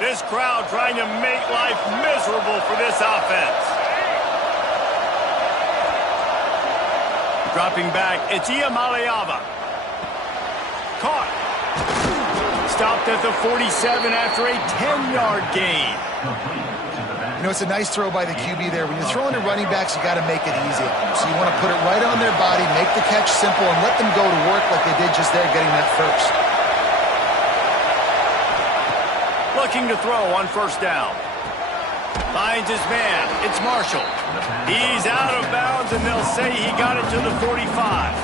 This crowd trying to make life miserable for this offense. Dropping back, it's UCLA Iowa. Caught. Stopped at the 47 after a 10-yard gain. You know, it's a nice throw by the QB there. When you're throwing to running backs, you got to make it easy. So you want to put it right on their body, make the catch simple, and let them go to work like they did just there, getting that first. Looking to throw on first down. Finds his man. It's Marshall. He's out of bounds, and they'll say he got it to the 45.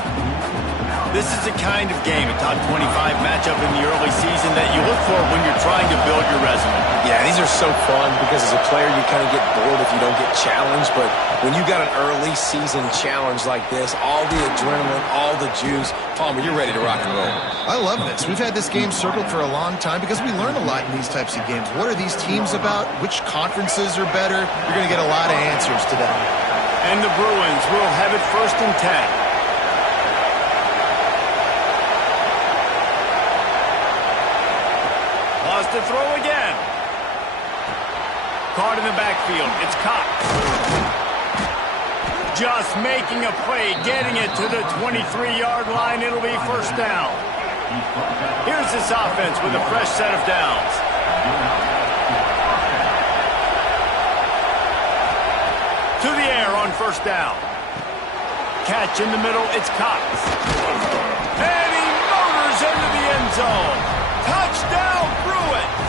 This is the kind of game, a top 25 matchup in the early season, that you look for when you're trying to build your resume. Yeah, these are so fun because as a player, you kind of get bored if you don't get challenged. But when you got an early season challenge like this, all the adrenaline, all the juice, Palmer, you're ready to rock and roll. I love this. We've had this game circled for a long time because we learn a lot in these types of games. What are these teams about? Which conferences are better? You're going to get a lot of answers today. And the Bruins will have it 1st and 10. To throw again. Caught in the backfield. It's Cox. Just making a play, getting it to the 23-yard line. It'll be first down. Here's this offense with a fresh set of downs. To the air on first down. Catch in the middle. It's Cox. And he motors into the end zone. Touchdown, Bruins!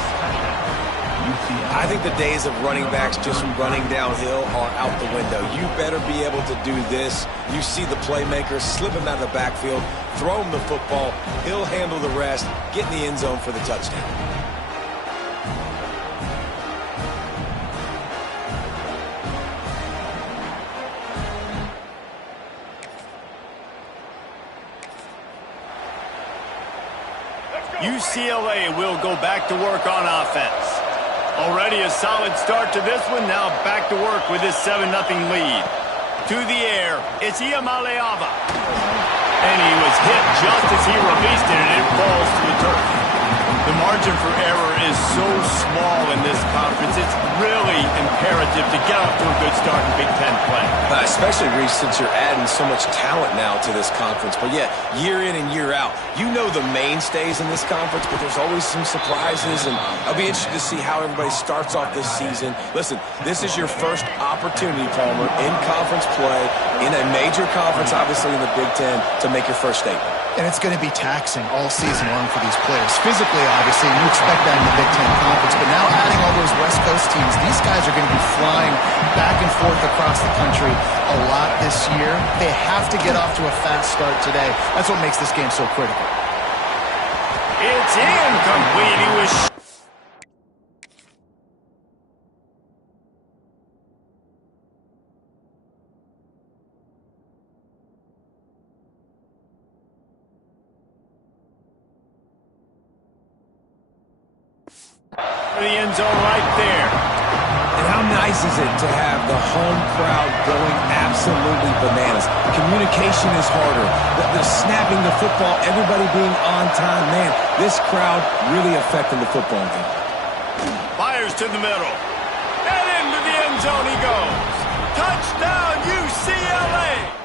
I think the days of running backs just running downhill are out the window. You better be able to do this. You see the playmaker slipping out of the backfield, throw him the football, he'll handle the rest, get in the end zone for the touchdown. UCLA will go back to work on offense. Already a solid start to this one. Now back to work with this 7-0 lead. To the air, it's UCLA Iowa. And he was hit just as he released it, and it falls to the turf. The margin for error is so small in this conference. It's really imperative to get off to a good start in Big Ten play. Especially, Reese, since you're adding so much talent now to this conference. But yeah, year in and year out, you know the mainstays in this conference, but there's always some surprises, and I'll be interested to see how everybody starts off this season. Listen, this is your first opportunity, Palmer, in conference play, in a major conference, obviously in the Big Ten, to make your first statement. And it's going to be taxing all season long for these players. Physically, obviously, you expect that in the Big Ten Conference. But now adding all those West Coast teams, these guys are going to be flying back and forth across the country a lot this year. They have to get off to a fast start today. That's what makes this game so critical. It's incomplete. He was... the end zone right there. And how nice is it to have the home crowd going absolutely bananas? Communication is harder. The snapping the football, everybody being on time. Man, this crowd really affecting the football game. Fires to the middle. And into the end zone he goes. Touchdown, UCLA!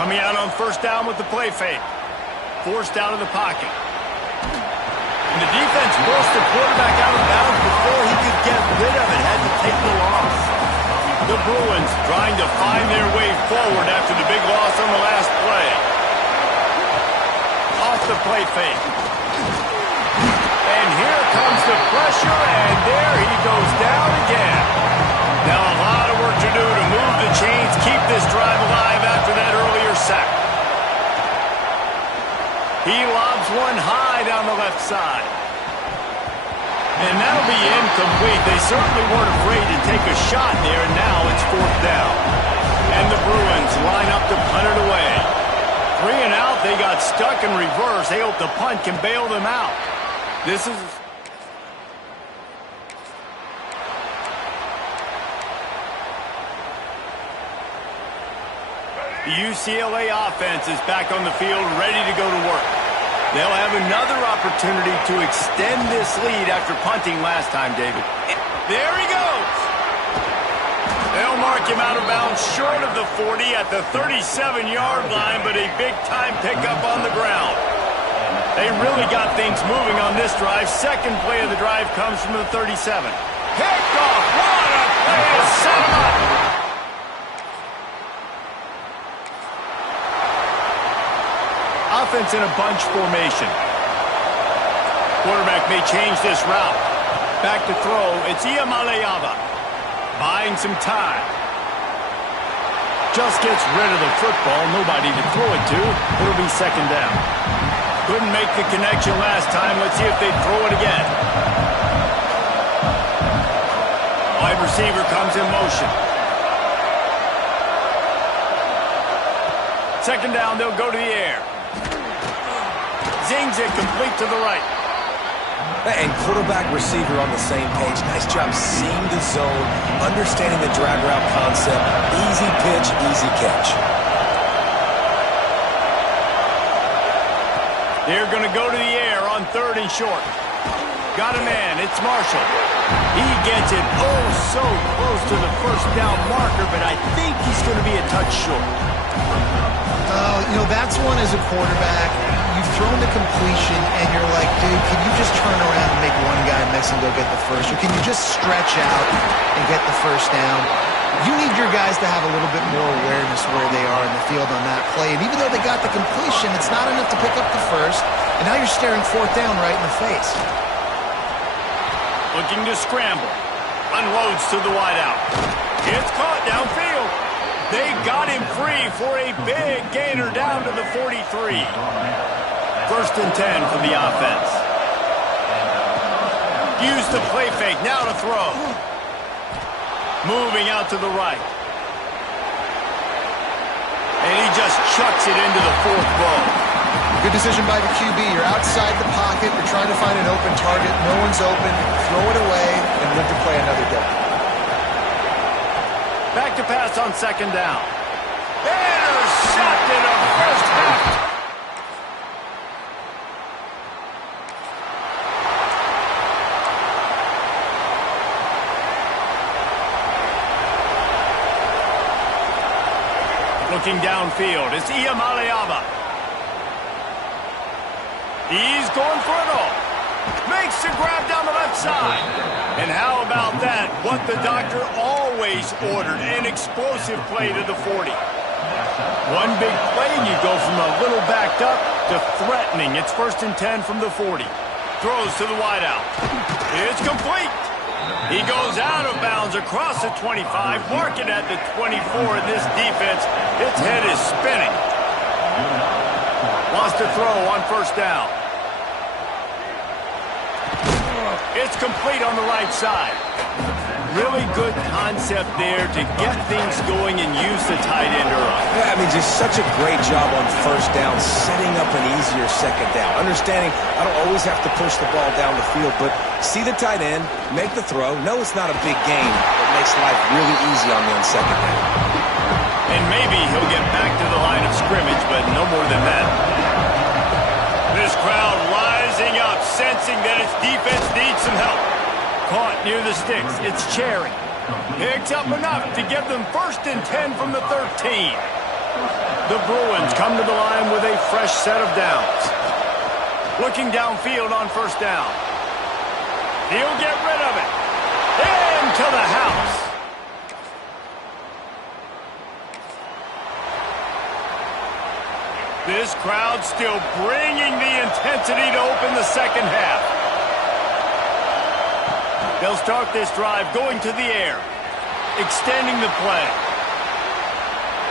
Coming out on first down with the play fake. Forced out of the pocket. And the defense forced the quarterback out of bounds before he could get rid of it. Had to take the loss. The Bruins trying to find their way forward after the big loss on the last play. Off the play fake. And here comes the pressure, and there he goes down again. Now a lot of work to do to move the chains, keep this drive alive after that earlier sack. He lobs one high down the left side. And that'll be incomplete. They certainly weren't afraid to take a shot there, and now it's fourth down. And the Bruins line up to punt it away. 3 and out, they got stuck in reverse. They hope the punt can bail them out. This is... The UCLA offense is back on the field, ready to go to work. They'll have another opportunity to extend this lead after punting last time, David. There he goes. They'll mark him out of bounds short of the 40 at the 37-yard line, but a big-time pickup on the ground. They really got things moving on this drive. Second play of the drive comes from the 37. Picked off. What a play to set him up. Offense in a bunch formation. Quarterback may change this route. Back to throw. It's Iowa. Buying some time. Just gets rid of the football. Nobody to throw it to. It'll be second down. Couldn't make the connection last time. Let's see if they throw it again. Wide receiver comes in motion. Second down, they'll go to the air. Zings it complete to the right. And quarterback receiver on the same page. Nice job seeing the zone, understanding the drag route concept. Easy pitch, easy catch. They're going to go to the air on third and short. Got a man. It's Marshall. He gets it oh so close to the first down marker, but I think he's going to be a touch short. That's one as a quarterback. You've thrown the completion, and you're like, dude, can you just turn around and make one guy miss and go get the first? Or can you just stretch out and get the first down? You need your guys to have a little bit more awareness where they are in the field on that play. And even though they got the completion, it's not enough to pick up the first. And now you're staring fourth down right in the face. Looking to scramble. Unloads to the wideout. It's caught downfield. They got him free for a big gainer down to the 43. First and 10 for the offense. Use the play fake. Now to throw. Moving out to the right. And he just chucks it into the fourth row. Good decision by the QB. You're outside the pocket. You're trying to find an open target. No one's open. Throw it away and live to play another day. Back to pass on second down. Intercepted a first half. Looking downfield, it's Iowa. He's going for it all. Makes the grab down the left side. And how about that? What the doctor always ordered, an explosive play to the 40. One big play and you go from a little backed up to threatening. It's first and 10 from the 40. Throws to the wideout. It's complete. He goes out of bounds across the 25, marking at the 24. In this defense, its head is spinning. Wants to throw on first down. It's complete on the right side. Really good concept there to get things going and use the tight end early. Yeah, just such a great job on first down, setting up an easier second down. Understanding I don't always have to push the ball down the field, but see the tight end, make the throw. No, it's not a big gain, but makes life really easy on me on second down. And maybe he'll get back to the line of scrimmage, but no more than that. This crowd rising up, sensing that its defense needs some help. Caught near the sticks. It's Cherry. Picks up enough to get them first and 10 from the 13. The Bruins come to the line with a fresh set of downs. Looking downfield on first down. He'll get rid of it. Into the house. This crowd still bringing the intensity to open the second half. They'll start this drive going to the air, extending the play.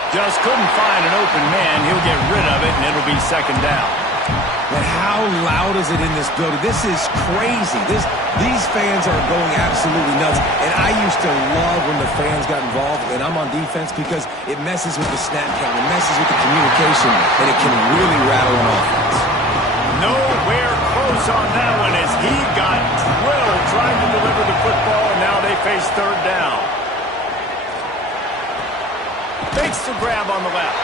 Just couldn't find an open man. He'll get rid of it, and it'll be second down. But how loud is it in this building? This is crazy. These fans are going absolutely nuts. And I used to love when the fans got involved, and I'm on defense because it messes with the snap count. It messes with the communication, and it can really rattle an offense. Nowhere close on that one as he got drilled trying to deliver the football, and now they face third down. Fakes the grab on the left.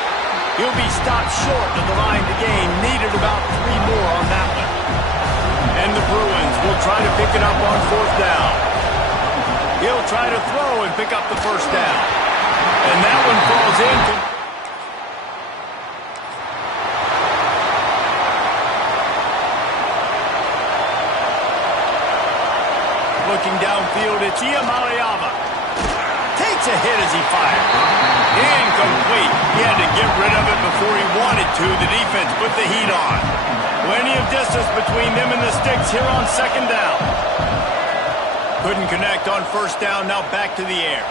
He'll be stopped short of the line to gain. Needed about 3 more on that one. And the Bruins will try to pick it up on 4th down. He'll try to throw and pick up the 1st down. And that one falls in. Looking downfield, it's Iowa. Takes a hit as he fired. Incomplete. He had to get rid of it before he wanted to. The defense put the heat on. Plenty of distance between them and the sticks here on 2nd down. Couldn't connect on 1st down. Now back to the air.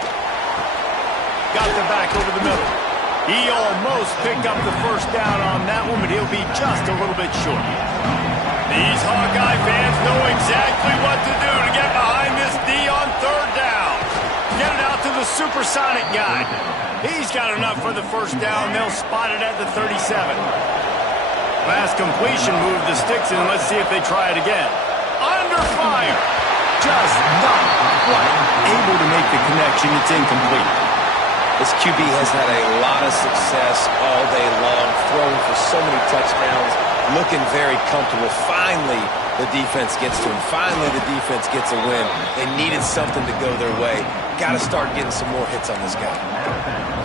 Got the back over the middle. He almost picked up the 1st down on that one, but he'll be just a little bit short. These Hawkeye fans know exactly what to do to get behind this D on 3rd down. Get it out to the supersonic guy. He's got enough for the 1st down. They'll spot it at the 37. Last completion moved the sticks in. Let's see if they try it again. Under fire. Just not quite able to make the connection. It's incomplete. This QB has had a lot of success all day long, throwing for so many touchdowns, looking very comfortable. Finally, the defense gets to him. Finally, the defense gets a win. They needed something to go their way. Got to start getting some more hits on this guy.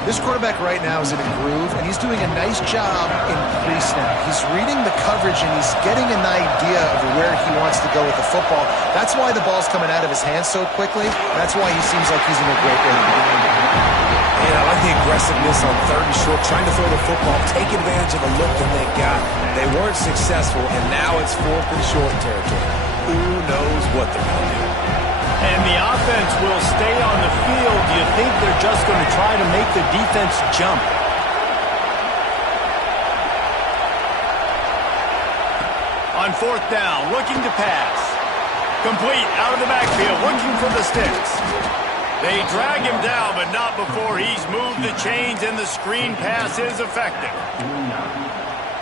This quarterback right now is in a groove, and he's doing a nice job in pre-snap. He's reading the coverage, and he's getting an idea of where he wants to go with the football. That's why the ball's coming out of his hands so quickly. That's why he seems like he's in a great rhythm. And I like the aggressiveness on 3rd and short, trying to throw the football, take advantage of a look that they got. They weren't successful, and now it's 4th and short territory. Who knows what they're going to do? And the offense will stay on the field. Do you think they're just going to try to make the defense jump? On 4th down, looking to pass. Complete, out of the backfield, looking for the sticks. They drag him down, but not before he's moved the chains, and the screen pass is effective.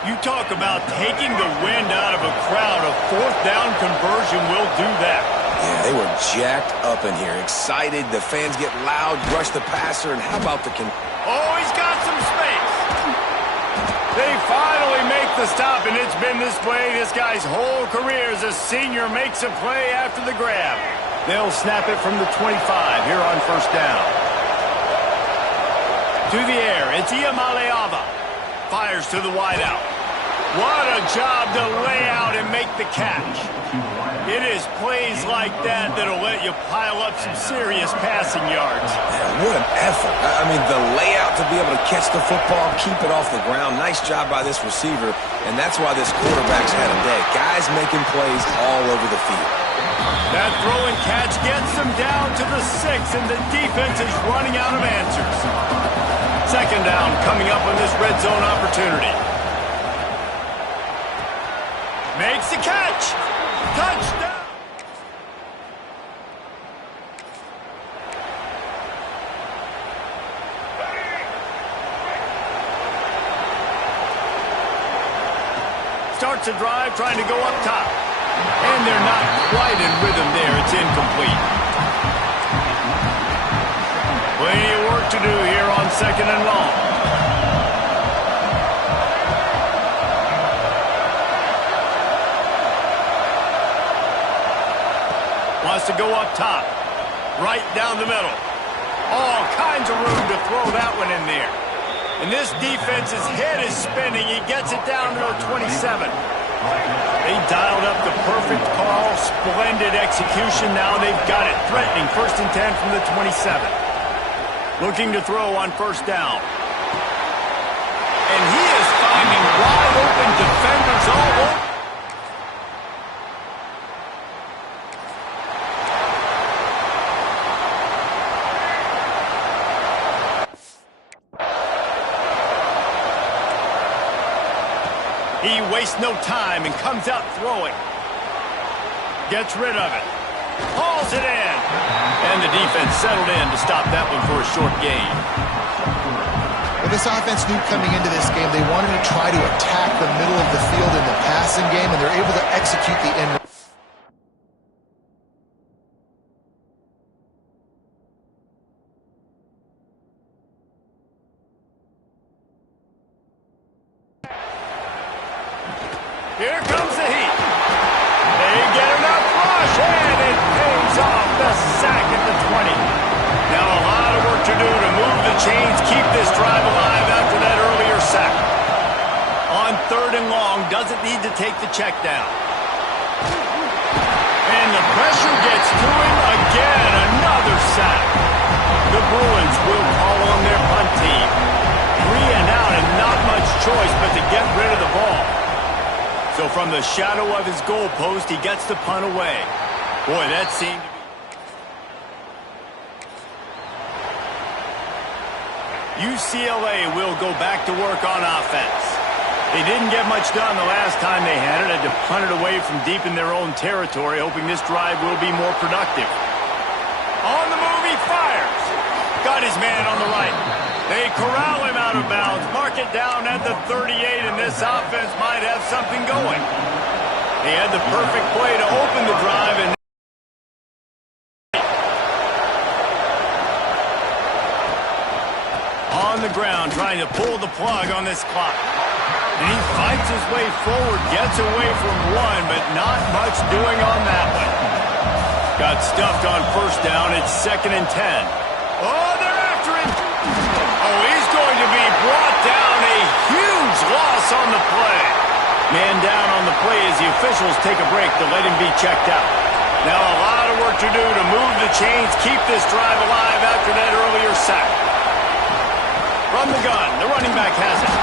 You talk about taking the wind out of a crowd. A 4th down conversion will do that. Yeah, they were jacked up in here, excited. The fans get loud, rush the passer, and how about the... Oh, he's got some space. They finally make the stop, and it's been this way this guy's whole career as a senior makes a play after the grab. They'll snap it from the 25 here on 1st down. To the air, it's Iowa. Fires to the wideout. What a job to lay out and make the catch. It is plays like that that'll let you pile up some serious passing yards. Man, what an effort. I mean, the layout to be able to catch the football, keep it off the ground. Nice job by this receiver, and that's why this quarterback's had a day. Guys making plays all over the field. That throw and catch gets them down to the 6, and the defense is running out of answers. 2nd down coming up on this red zone opportunity. Makes the catch. Touchdown. Starts a drive trying to go up top. And they're not quite in rhythm there. It's incomplete. Plenty of work to do here on 2nd and long. Wants to go up top. Right down the middle. All kinds of room to throw that one in there. And this defense's head is spinning. He gets it down to the 27. They dialed up the perfect call. Splendid execution. Now they've got it. Threatening 1st and 10 from the 27. Looking to throw on 1st down. And he is finding wide open defenders all over. He wastes no time and comes out throwing. Gets rid of it. Hauls it in. And the defense settled in to stop that one for a short gain. Well, this offense knew coming into this game they wanted to try to attack the middle of the field in the passing game, and they're able to execute the end. Here comes the heat. They get enough rush, and it pays off the sack at the 20. Now a lot of work to do to move the chains, keep this drive alive after that earlier sack. On 3rd and long, doesn't need to take the check down. And the pressure gets to him again, another sack. The Bruins will call on their punt team. 3 and out and not much choice but to get rid of the ball. So from the shadow of his goal post, he gets the punt away. Boy, that seemed to be... UCLA will go back to work on offense. They didn't get much done the last time they had it. Had to punt it away from deep in their own territory, hoping this drive will be more productive. On the move, he fires. Got his man on the right. They corral him out of bounds, mark it down at the 38, and this offense might have something going. He had the perfect play to open the drive, and on the ground trying to pull the plug on this clock. And he fights his way forward, gets away from one, but not much doing on that one. Got stuffed on 1st down. It's 2nd and 10. Oh, they're after him. Oh, he's going to be brought down. A huge loss on the play. Man down on the play as the officials take a break to let him be checked out. Now a lot of work to do to move the chains, keep this drive alive after that earlier sack. From the gun, the running back has it.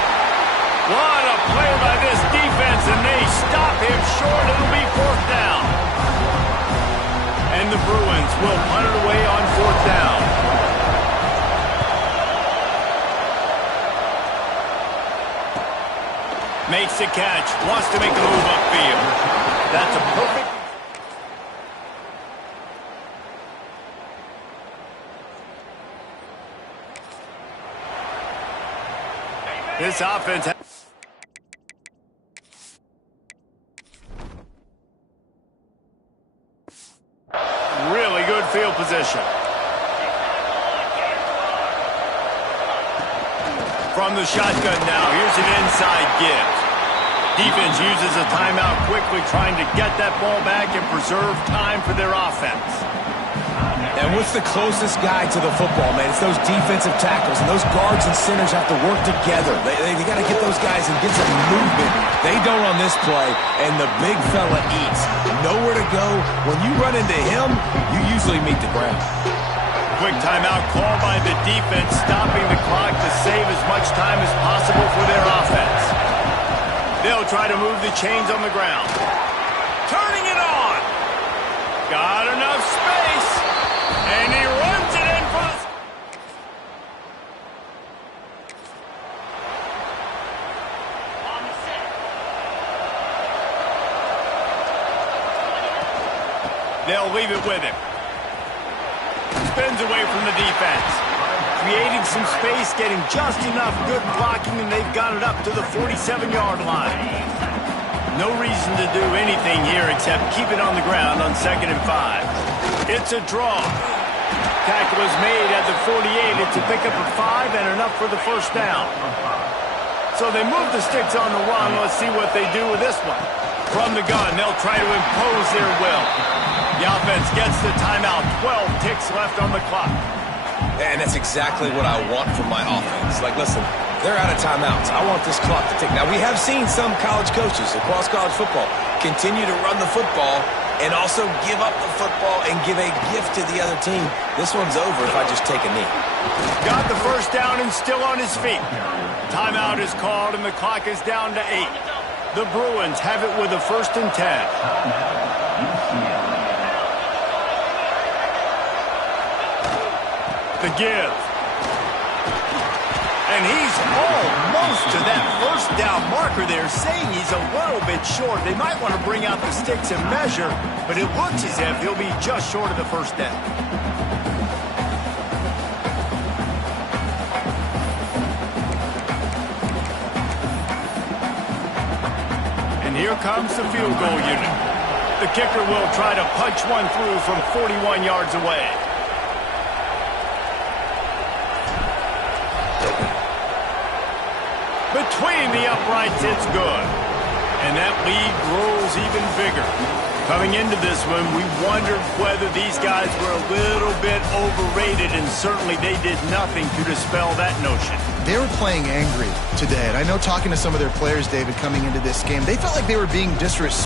What a play by this defense, and they stop him short. It'll be 4th down. And the Bruins will punt it away on 4th down. Makes the catch, wants to make a move upfield. That's a perfect... This offense... Really good field position. From the shotgun now, here's an inside give. Defense uses a timeout quickly, trying to get that ball back and preserve time for their offense. And what's the closest guy to the football, man? It's those defensive tackles, and those guards and centers have to work together. They got to get those guys and get some movement. They don't on this play, and the big fella eats. Nowhere to go. When you run into him, you usually meet the ground. Quick timeout call by the defense, stopping the clock to save as much time as possible for their offense. They'll try to move the chains on the ground. Turning it on. Got enough space. And he runs it in for the... They'll leave it with him. Spins away from the defense. Creating some space, getting just enough good blocking, and they've got it up to the 47-yard line. No reason to do anything here except keep it on the ground on 2nd and 5. It's a draw. Tackle is made at the 48. It's a pickup of 5 and enough for the 1st down. So they move the sticks on the run. Let's see what they do with this one. From the gun, they'll try to impose their will. The offense gets the timeout. 12 ticks left on the clock. And that's exactly what I want from my offense. Like, listen, they're out of timeouts. I want this clock to tick. Now, we have seen some college coaches across college football continue to run the football and also give up the football and give a gift to the other team. This one's over if I just take a knee. Got the 1st down and still on his feet. Timeout is called and the clock is down to 8. The Bruins have it with a 1st and 10. The give. And he's almost to that 1st down marker there, saying he's a little bit short. They might want to bring out the sticks and measure, but it looks as if he'll be just short of the 1st down. And here comes the field goal unit. The kicker will try to punch one through from 41 yards away. Between the uprights, it's good. And that lead grows even bigger. Coming into this one, we wondered whether these guys were a little bit overrated, and certainly they did nothing to dispel that notion. They were playing angry today, and I know talking to some of their players, David, coming into this game, they felt like they were being disrespected.